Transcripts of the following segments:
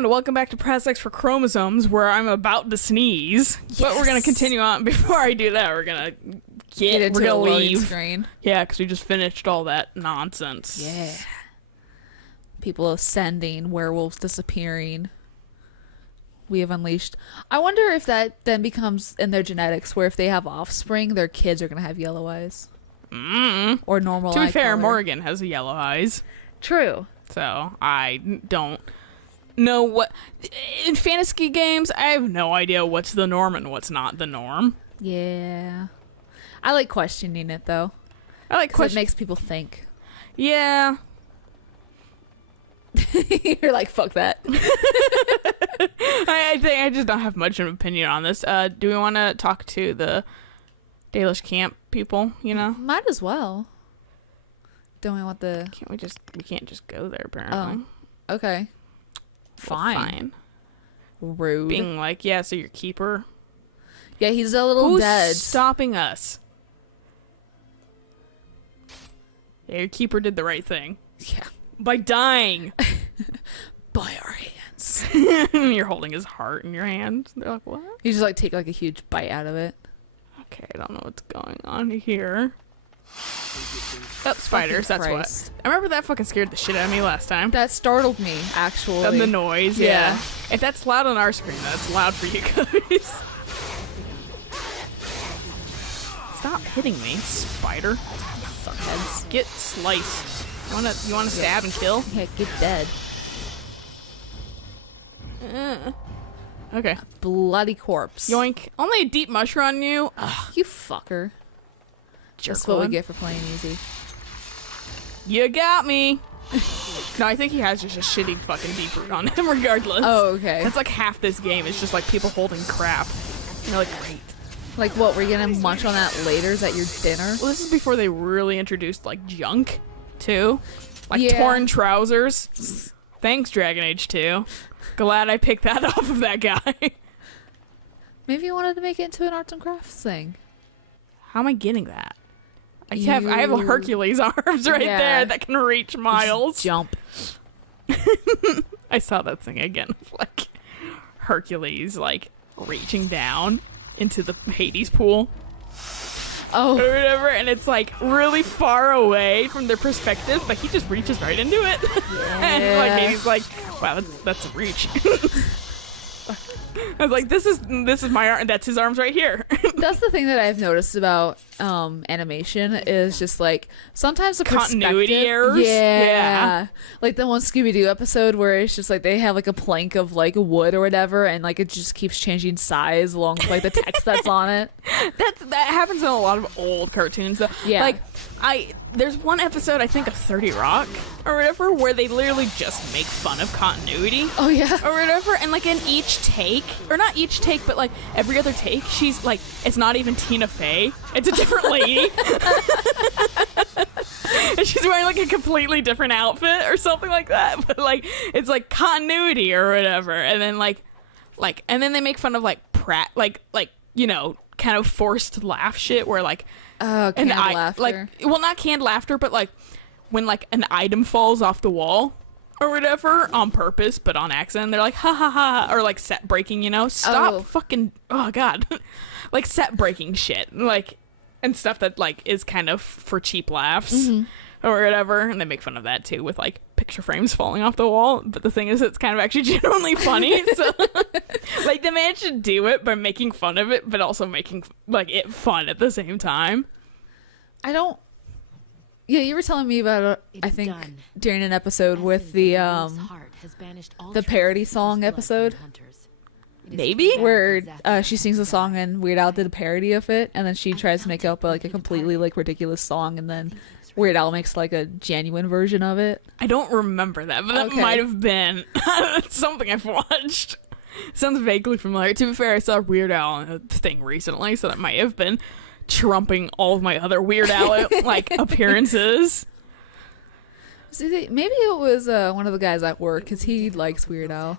and welcome back to Press X for Chromosomes, where I'm about to sneeze. Yes. But we're gonna continue on. Before I do that, we're gonna leave. Screen. Yeah, because we just finished all that nonsense. Yeah. People ascending, werewolves disappearing. We have unleashed. I wonder if that then becomes in their genetics, where if they have offspring, their kids are gonna have yellow eyes. Or normal. To be fair, color. Morgan has yellow eyes. True. So I don't know what in fantasy games. I have no idea what's the norm and what's not the norm. Yeah, I like questioning it though. I like it makes people think. Yeah. You're like, fuck that. I think I just don't have much of an opinion on this. Do we want to talk to the Dalish camp people? You know, might as well. Don't we want the? We can't just go there apparently. Oh, okay. Well, fine. Rude. Being like, yeah, so your keeper. Yeah, he's a little dead. Who's stopping us? Yeah, your keeper did the right thing. Yeah. By dying. By our hands. You're holding his heart in your hand. They're like, what? You just like take like a huge bite out of it. Okay, I don't know what's going on here. Oh, spiders, that's what. I remember that fucking scared the shit out of me last time. That startled me, actually. And the noise, yeah. If that's loud on our screen, that's loud for you guys. Stop hitting me, spider. Fuckheads. Get sliced. You wanna stab and kill? Yeah, get dead. Okay. Bloody corpse. Yoink. Only a deep mushroom on you? Ugh. You fucker. That's what we get for playing easy. You got me. No, I think he has just a shitty fucking deep root on him regardless. Oh, okay. That's like half this game. It's just like people holding crap. And you're like, great. Like what, we're gonna munch on that later? Is that your dinner? Well, this is before they really introduced like junk, too. Like Yeah. torn trousers. Thanks, Dragon Age 2. Glad I picked that off of that guy. Maybe you wanted to make it into an arts and crafts thing. How am I getting that? I have a Hercules arms right there that can reach miles. Just jump. I saw that thing again, like Hercules, like reaching down into the Hades pool. Oh. Or whatever, and it's like really far away from their perspective, but he just reaches right into it. Yeah. And like Hades, like, wow, that's a reach. I was like, this is my arm. That's his arms right here. That's the thing that I've noticed about animation is just like sometimes the continuity errors. Yeah. Like the one Scooby-Doo episode where it's just like they have like a plank of like wood or whatever, and like it just keeps changing size along with like the text that's on it. That happens in a lot of old cartoons though. Yeah. Like there's one episode I think of 30 Rock or whatever where they literally just make fun of continuity. Oh yeah. Or whatever, and like in each take, or not each take, but like every other take, she's like, it's not even Tina Fey, it's a different lady. And she's wearing like a completely different outfit or something like that, but like it's like continuity or whatever. And then like and then they make fun of like like you know, kind of forced laugh shit where like canned laughter. like, well, not canned laughter, but like when like an item falls off the wall or whatever on purpose but on accident, they're like ha ha ha, or like set breaking, you know. Stop fucking, oh god. Like set breaking shit, like, and stuff that like is kind of for cheap laughs or whatever, and they make fun of that too with like picture frames falling off the wall. But the thing is, it's kind of actually genuinely funny. So like they managed to do it by making fun of it but also making like it fun at the same time. Yeah, you were telling me about I think during an episode with the parody song episode. Maybe where she sings a song and Weird Al did a parody of it, and then she tries to make up like a completely like ridiculous song, and then Weird Al makes like a genuine version of it. I don't remember that, but that might have been something I've watched. Sounds vaguely familiar. To be fair, I saw Weird Al in a thing recently, so that might have been trumping all of my other Weird Al like appearances. See, maybe it was one of the guys at work because he likes Weird Al.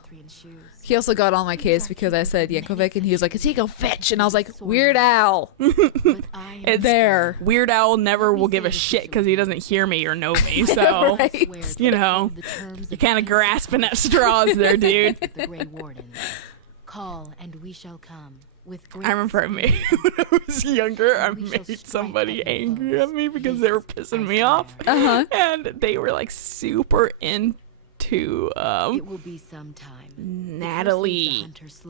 He also got on my case because I said Yankovic and he was like, it's Yankovic, and I was like, Weird Al. It's there. Weird Al never will give a shit because he doesn't hear me or know me. So Right. you know, you're kind of grasping at straws there, dude. The Grey Warden. Call and we shall come. With I remember when I was younger, I made somebody angry at me because they were pissing me off, and they were like super into It will be some time. Natalie,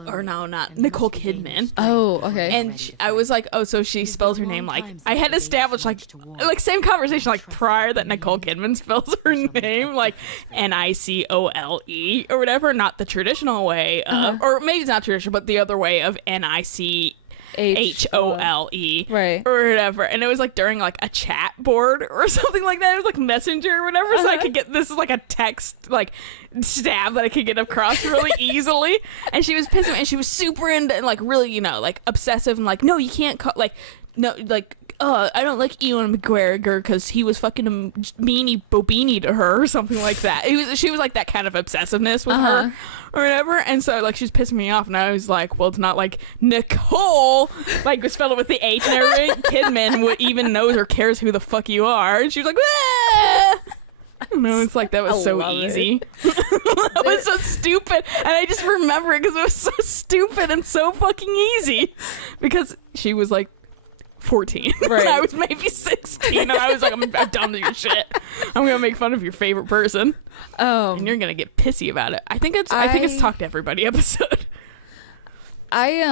or no, not Nicole Kidman. Oh, okay. And I was like, oh, so she spells her name like, I had established like same conversation like prior that Nicole Kidman spells her name like Nicole or whatever, not the traditional way of, or maybe it's not traditional, but the other way of Nicole. Right. Or whatever. And it was like during like a chat board or something like that. It was like Messenger or whatever. So I could get this is like a text like stab that I could get across really easily. And she was pissing me, and she was super into and like really, you know, like obsessive and like, no, you can't call like no like I don't like Ewan McGregor because he was fucking a meanie bobini to her or something like that. She was like that kind of obsessiveness with her or whatever. And so like she was pissing me off, and I was like, well, it's not like Nicole, like spelled it with the H and everything. Kidman would even knows or cares who the fuck you are. And she was like, ah! I don't know, it's like that was so easy. That was so stupid, and I just remember it because it was so stupid and so fucking easy because she was like 14. Right. And I was maybe 16, and I was like, I'm dumb to your shit. I'm gonna make fun of your favorite person, and you're gonna get pissy about it. I think it's talk to everybody episode. I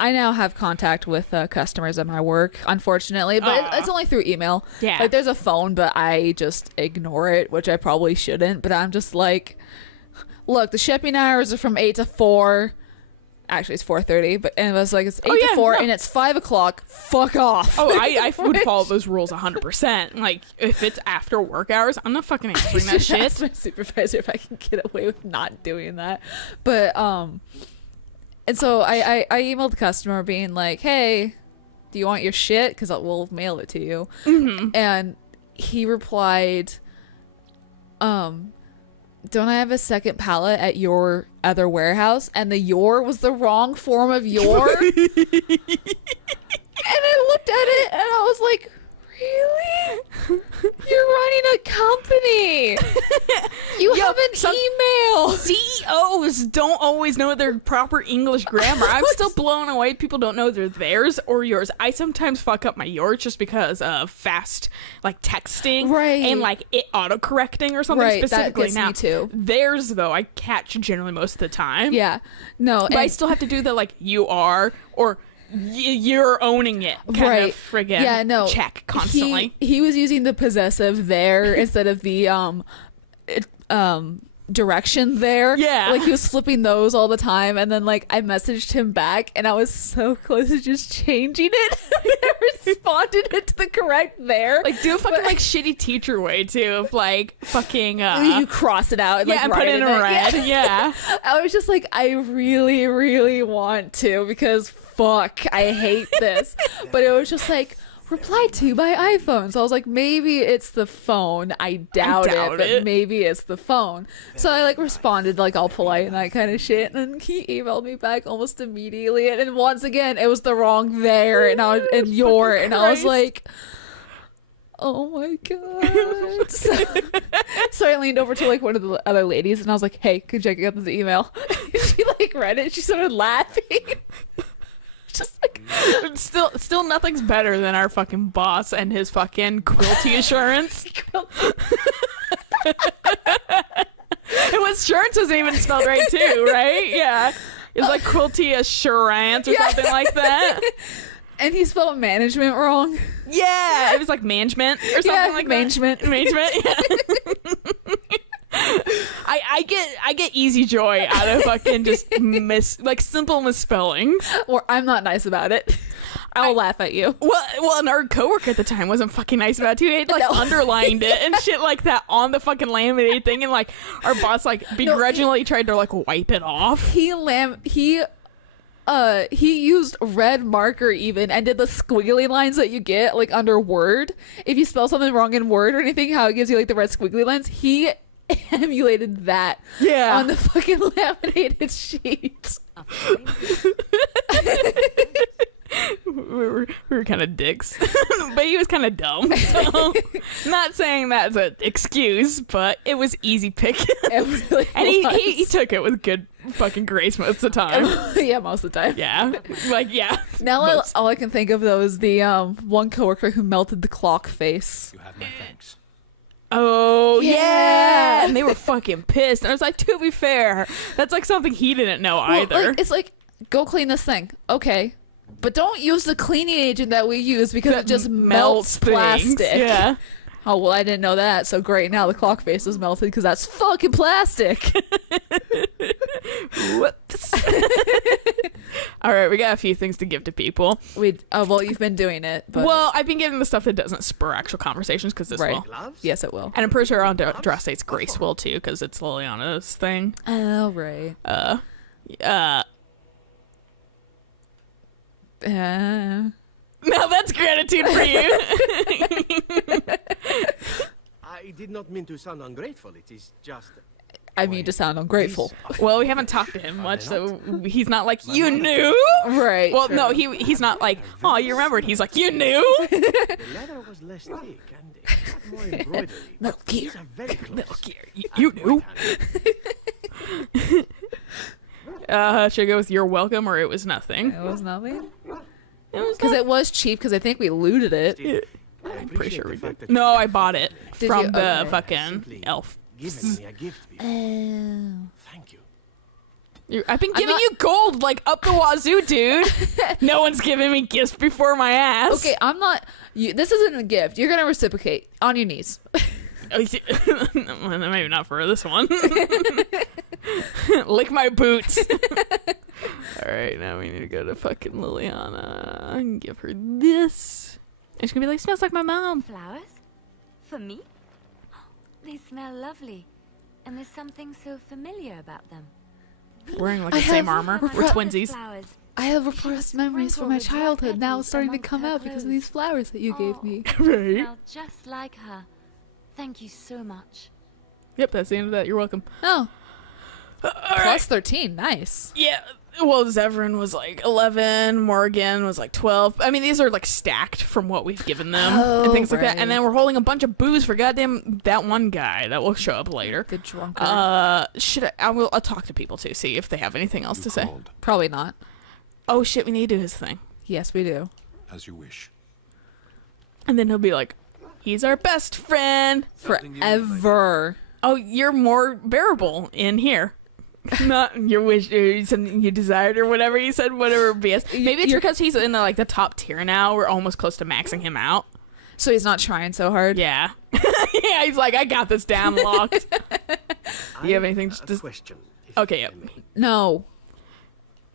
now have contact with customers at my work, unfortunately, but it's only through email. Yeah. Like there's a phone, but I just ignore it, which I probably shouldn't. But I'm just like, look, the shipping hours are from 8 to 4. Actually, it's 4:30, but and it was like it's 8 to 4, and it's 5 o'clock. Fuck off. Oh, I would follow those rules 100%. Like if it's after work hours, I'm not fucking answering that shit. Ask my supervisor if I can get away with not doing that. But and so I emailed the customer being like, hey, do you want your shit? Because we'll mail it to you. And he replied, don't I have a second pallet at your other warehouse? And the your was the wrong form of your. And I looked at it and I was like, really? You're running a company. You have an email. CEOs don't always know their proper English grammar. I'm still blown away. People don't know they're theirs or yours. I sometimes fuck up my yours just because of fast like texting, right, and like it autocorrecting or something, right, specifically. that gets now me too. Theirs though I catch generally most of the time. Yeah, no, but I still have to do the like you are or you're owning it kind of friggin' check constantly. He was using the possessive there instead of the direction there. Yeah, like he was flipping those all the time, and then like I messaged him back and I was so close to just changing it. I responded it to the correct there. Like do a fucking like shitty teacher way too of like fucking you cross it out and like and put it in a red. Yeah. I was just like, I really, really want to because fuck, I hate this. But it was just like replied to by iPhone. So I was like, maybe it's the phone. I doubt it, but maybe it's the phone. So I like responded like all polite and that kind of shit. And then he emailed me back almost immediately. And then once again, it was the wrong there and I was and your and I was like, oh my god. So I leaned over to like one of the other ladies and I was like, hey, could you check out this email? She like read it. She started laughing. Just like still nothing's better than our fucking boss and his fucking quilty assurance. And what assurance was even spelled right too, right? Yeah. It's like quilty assurance or something like that. And he spelled management wrong. Yeah, it was like management or something like management. that. Management. Yeah. I get easy joy out of fucking just simple misspellings. Or I'm not nice about it. I'll laugh at you. Well, and our coworker at the time wasn't fucking nice about it too. He had like underlined it and shit like that on the fucking laminated thing, and like our boss like begrudgingly tried to like wipe it off. He he used red marker even and did the squiggly lines that you get like under Word. If you spell something wrong in Word or anything, how it gives you like the red squiggly lines. He emulated that on the fucking laminated sheet. We were kind of dicks, but he was kind of dumb. So, not saying that's an excuse, but it was easy pick. It really And was. he took it with good fucking grace most of the time. Yeah, most of the time. Yeah, like yeah. Now Most. all I can think of though is the one coworker who melted the clock face. You have my thanks. Oh yeah. Yeah. And they were fucking pissed. And I was like, to be fair, that's like something he didn't know Well, either. like, it's like, go clean this thing. Okay. But don't use the cleaning agent that we use because it just melts things. plastic. Yeah. Oh, well, I didn't know that. So great. Now the clock face is melted because that's fucking plastic. Whoops. All right, we got a few things to give to people. Well, you've been doing it. But Well, I've been giving the stuff that doesn't spur actual conversations because this Right. will. Gloves? yes, it will. And I'm pretty sure on Draw State's Grace will too because it's Liliana's thing. Oh, right. Now that's gratitude for you. I did not mean to sound ungrateful. It is just. I mean to sound ungrateful. Well, we haven't talked to him much, so he's not like, you knew? Right. Well, true. no, he's not like, oh, you remembered. He's like, you knew? The leather was less thick and it had more embroidery. Metal but Gear. these are very close. You knew? Should I go with you're welcome or it was nothing? It was nothing. It was Because it was cheap because I think we looted it. Still, I I'm pretty appreciate sure the we fact did. that you No, I have bought it Did from you? the Okay. fucking simply elf. given me a gift before. Thank you. I've been I'm giving not- you gold like up the wazoo, dude. No one's giving me gifts before my ass. Okay, I'm not. This isn't a gift. You're gonna reciprocate on your knees. Well, maybe not for this one. Lick my boots. All right, now we need to go to fucking Liliana and give her this. And she's gonna be like, smells like my mom. Flowers? For me? They smell lovely. And there's something so familiar about them. Wearing like I the same have- armor. How I We're love the twinsies. flowers. I have repressed memories from my sprinkled with childhood red now petals starting to amongst come her out because of clothes. these flowers that you gave me. Right. Smell just like her. Thank you so much. Yep, that's the end of that. You're welcome. Oh, All plus right. 13. Nice. Yeah. Well, Zevran was like 11. Morgan was like 12. I mean, these are like stacked from what we've given them and things like that. right. And then we're holding a bunch of booze for goddamn that one guy that will show up later. Good drunkard. I'll talk to people too, see if they have anything else to say. Called Probably not. Oh shit, we need to do his thing. Yes, we do. as you wish. And then he'll be like, he's our best friend. Forever. Oh, you're more bearable in here. Not your wish or something you desired or whatever you said, whatever BS. Maybe it's because he's in the top tier now. We're almost close to maxing him out. So he's not trying so hard. Yeah. Yeah, he's like, I got this down locked. Do you have anything a to question? if Okay, I yep. may. No.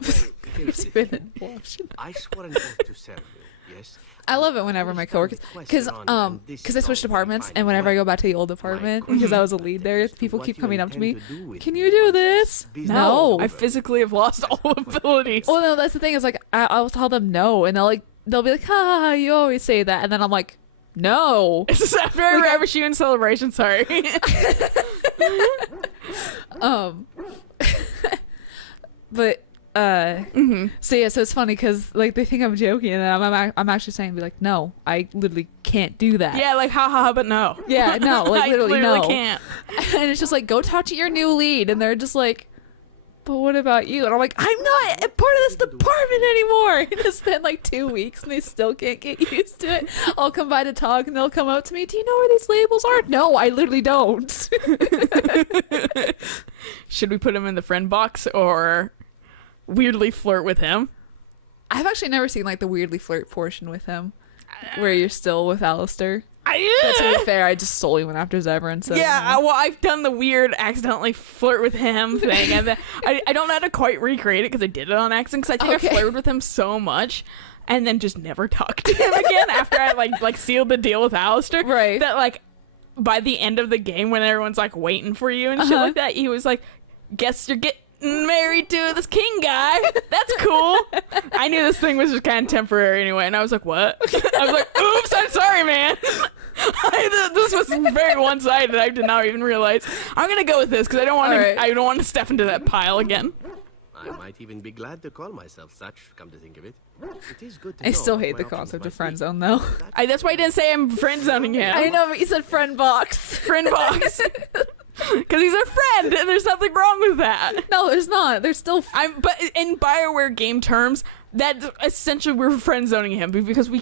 Well, here's the thing. I swore an oath to serve you, yes? I love it whenever my coworkers, because I switched departments, and whenever I go back to the old department, because I was a lead there, people keep coming up to me. Can you do this? No. I physically have lost all abilities. Well, no, that's the thing. Is like I'll tell them no, and they'll be like, ha, ha, ha, you always say that, and then I'm like, no. This is after a rabbit shoe in celebration, sorry. But so yeah, so it's funny because like they think I'm joking, and I'm actually saying, be like, no, I literally can't do that. Yeah, like haha, but no. Yeah, no, like I literally no. can't. And it's just like, go talk to your new lead, and they're just like, but what about you? And I'm like, I'm not a part of this department anymore. And it's been like 2 weeks, and they still can't get used to it. I'll come by to talk, and they'll come up to me. Do you know where these labels are? No, I literally don't. Should we put him in the friend box or weirdly flirt with him? I've actually never seen like the weirdly flirt portion with him, where you're still with Alistair. But to be fair, I just solely went after Zevran. So Yeah, well, I've done the weird accidentally flirt with him thing, and then I don't know how to quite recreate it because I did it on accident. Because I think Okay. I flirted with him so much, and then just never talked to him again after I like sealed the deal with Alistair. Right. That like by the end of the game, when everyone's like waiting for you and shit like that, he was like, "Guess you're getting married to this king guy. That's cool. I knew this thing was just kind of temporary anyway, and I was like, what? I was like, oops, I'm sorry, man. This was very one-sided. I did not even realize. I'm gonna go with this because I don't want to. Right. I don't want to step into that pile again. I might even be glad to call myself such, come to think of it. It is good to I know still what hate my the options concept might of friend be. zone though. That's why I didn't say I'm friend zoning him. I know, but you said friend box. Friend box. Because he's a friend, and there's nothing wrong with that. No, there's not. There's still. But in BioWare game terms, that essentially we're friend zoning him because we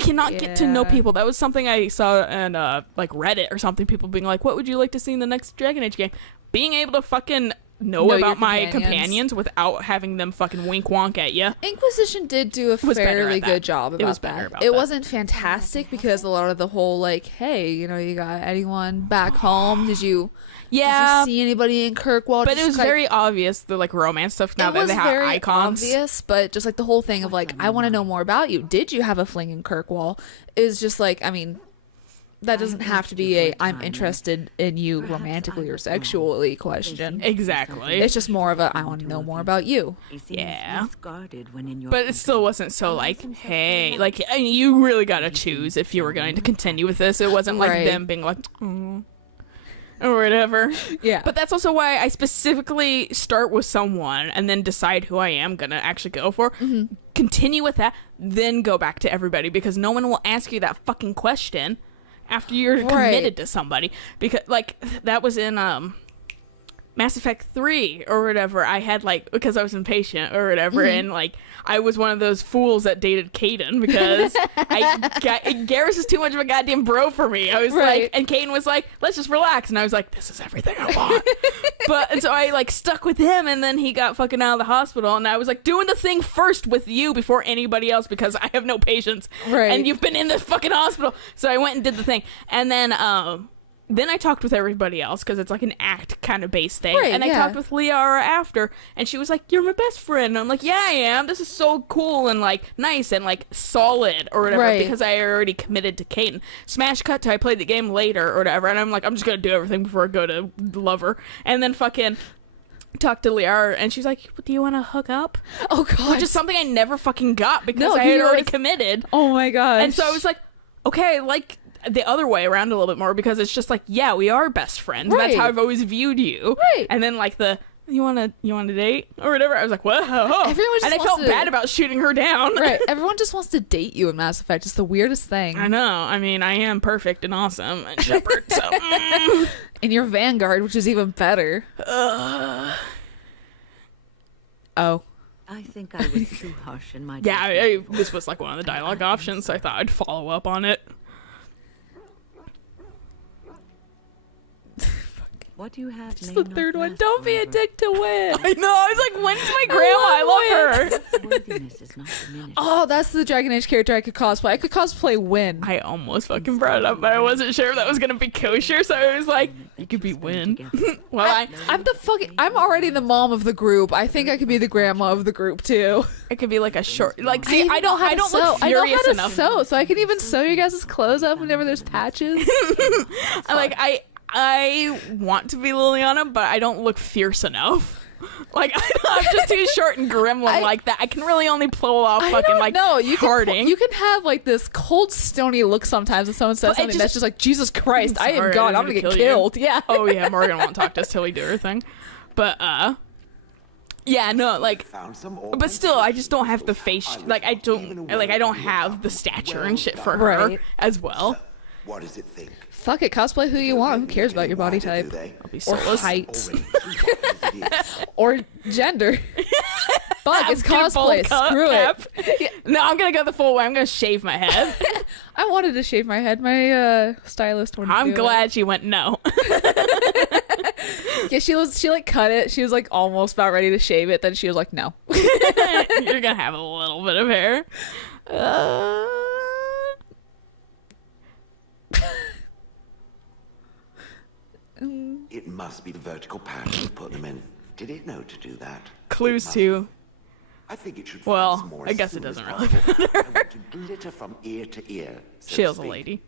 cannot get to know Yeah. people. That was something I saw in like Reddit or something. People being like, "What would you like to see in the next Dragon Age game?" Being able to fucking know Know your about my companions. companions without having them fucking wink wonk at you. Inquisition did do a Was better fairly at that. good job about It was better that. about It that. wasn't fantastic because a lot of the whole like, hey, you know, you got anyone back home? Did you see anybody in Kirkwall? but Just, it was like, very obvious the like romance stuff now it that was they have very icons. obvious, but just like the whole thing of like, I want to know more about you. Did you have a fling in Kirkwall? Is just like, I mean, that doesn't have to be a I'm interested in you romantically or sexually question. Exactly. It's just more of a I want to know more about you. Yeah. But it still wasn't so like, hey, like I mean, you really gotta choose if you were going to continue with this. It wasn't like Right. them being like, "Mm," or whatever. Yeah. But that's also why I specifically start with someone and then decide who I am gonna actually go for. Mm-hmm. Continue with that, then go back to everybody because no one will ask you that fucking question after you're Right. committed to somebody. Because like that was in Mass Effect 3 or whatever. I had like because I was impatient or whatever, and like I was one of those fools that dated Caden because Garrus is too much of a goddamn bro for me. I was Right. like, and Caden was like, let's just relax, and I was like, this is everything I want. And so I like stuck with him, and then he got fucking out of the hospital, and I was like doing the thing first with you before anybody else because I have no patience. Right. And you've been in the fucking hospital, so I went and did the thing, and then I talked with everybody else because it's like an act kind of based thing. Right, and I yeah. talked with Liara after, and she was like, "You're my best friend." And I'm like, "Yeah, I am. This is so cool and like nice and like solid or whatever." Right. Because I already committed to Caden. Smash cut to I played the game later or whatever, and I'm like, I'm just gonna do everything before I go to Lover, and then fucking talked to Liara, and she's like, "Do you want to hook up?" Oh god. Which is something I never fucking got because No, I had you already always- committed. Oh my gosh. And so I was like, okay, like the other way around a little bit more because it's just like, yeah, we are best friends. Right. That's how I've always viewed you. Right. And then like you wanna date or whatever. I was like, whoa. Everyone just and I wants felt to- bad about shooting her down. Right. Everyone just wants to date you in Mass Effect. It's the weirdest thing. I know. I mean, I am perfect and awesome and Shepard. So And you're Vanguard, which is even better. Oh. I think I was too harsh in my yeah, judgment. this was like one of the dialogue options, so I thought I'd follow up on it. What do you have? It's the third one. Don't be a dick to win. I know. I was like, when's my grandma? I love her. Worthiness is not diminished. Oh, that's the Dragon Age character I could cosplay. I could cosplay Win. I almost fucking brought it up, but I wasn't sure if that was gonna be kosher, so I was like, you could be Win. Well, I'm already the mom of the group. I think I could be the grandma of the group too. it could be like a short, like, see, I don't sew. look I know furious how to enough. sew, so I can even sew you guys' clothes up whenever there's patches. I want to be Liliana, but I don't look fierce enough. Like I'm just too short and gremlin like that. I can really only pull off fucking like Harding. You can have like this cold, stony look sometimes if someone says But it something that's just like, Jesus Christ, I am Sorry, God, I'm I'm gonna get gonna kill you. killed. Yeah. Oh yeah, Morgan won't talk to us till we do her thing. But yeah, no, like, but still, I just don't have the face. Like I don't have the stature and shit for her Right. as well. What does it think? Fuck it, cosplay who you want. Who cares about your body type? I'll be Or soulless. height. Or gender. Fuck, it's Get a bowl cosplay. cut Screw cap. it. No, I'm gonna go the full way. I'm gonna shave my head. I wanted to shave my head. My stylist wanted to I'm do it. glad she went no. Yeah, she like cut it. She was like almost about ready to shave it. Then she was like, no. You're gonna have a little bit of hair. It must be the vertical pattern you put them in. Did it know to do that? Clues It must. to. I think it should. Well, focus more I as guess soon it doesn't as really possible. I want to glitter from ear to ear. So to Shale's a speak. lady.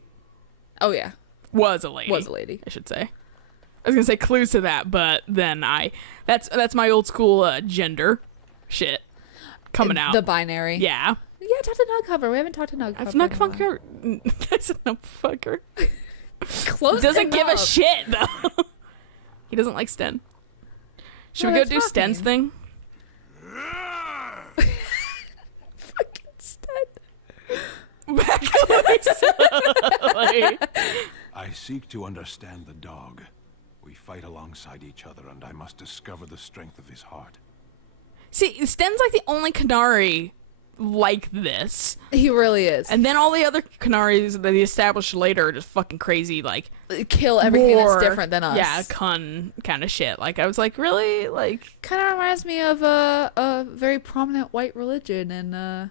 Oh yeah, Was a lady. was a lady. I should say. I was gonna say clues to that, but then that's my old school gender shit coming out. The binary. Yeah. Yeah, talk to Nug Cover. We haven't talked to Nug Cover. I've not fucker. That's a no fucker. Close Doesn't give a enough. shit though. He doesn't like Sten. Should No, we go they're do Sten's talking. thing? Fucking Sten. Back away slowly. I seek to understand the dog. We fight alongside each other, and I must discover the strength of his heart. See, Sten's like the only Canary like this. He really is. And then all the other Canaries that he established later are just fucking crazy, like Kill everything war. that's different than us. Yeah, Kun kind of shit. Like I was like, really? Like Kind of reminds me of a very prominent white religion and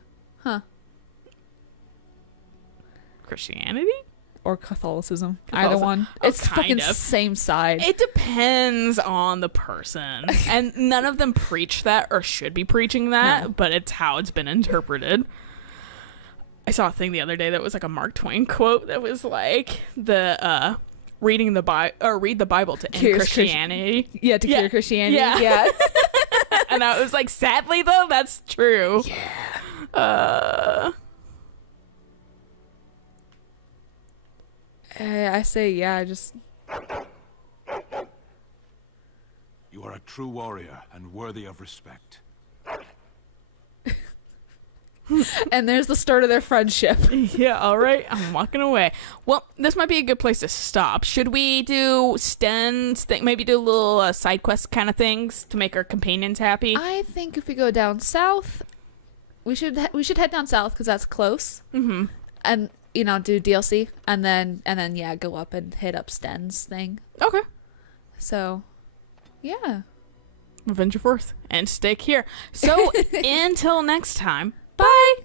Christianity? or Catholicism. Either one. Oh, It's fucking kind of. same side. It depends on the person. And none of them preach that or should be preaching that, No. but it's how it's been interpreted. I saw a thing the other day that was like a Mark Twain quote that was like the read the Bible to end Cures Christianity. Yeah, to cure Christianity. Yeah. Yeah. And I was like, sadly though, that's true. I say yeah, just You are a true warrior and worthy of respect. and there's the start of their friendship. Yeah, all right. I'm walking away. Well, this might be a good place to stop. Should we do Sten's thing? Maybe do a little side quest kind of things to make our companions happy? I think if we go down south, we should head down south because that's close. Mm-hmm. And do DLC and then yeah, go up and hit up Sten's thing. Okay. So, yeah. Revenge your Fourth and stick here. So until next time, bye.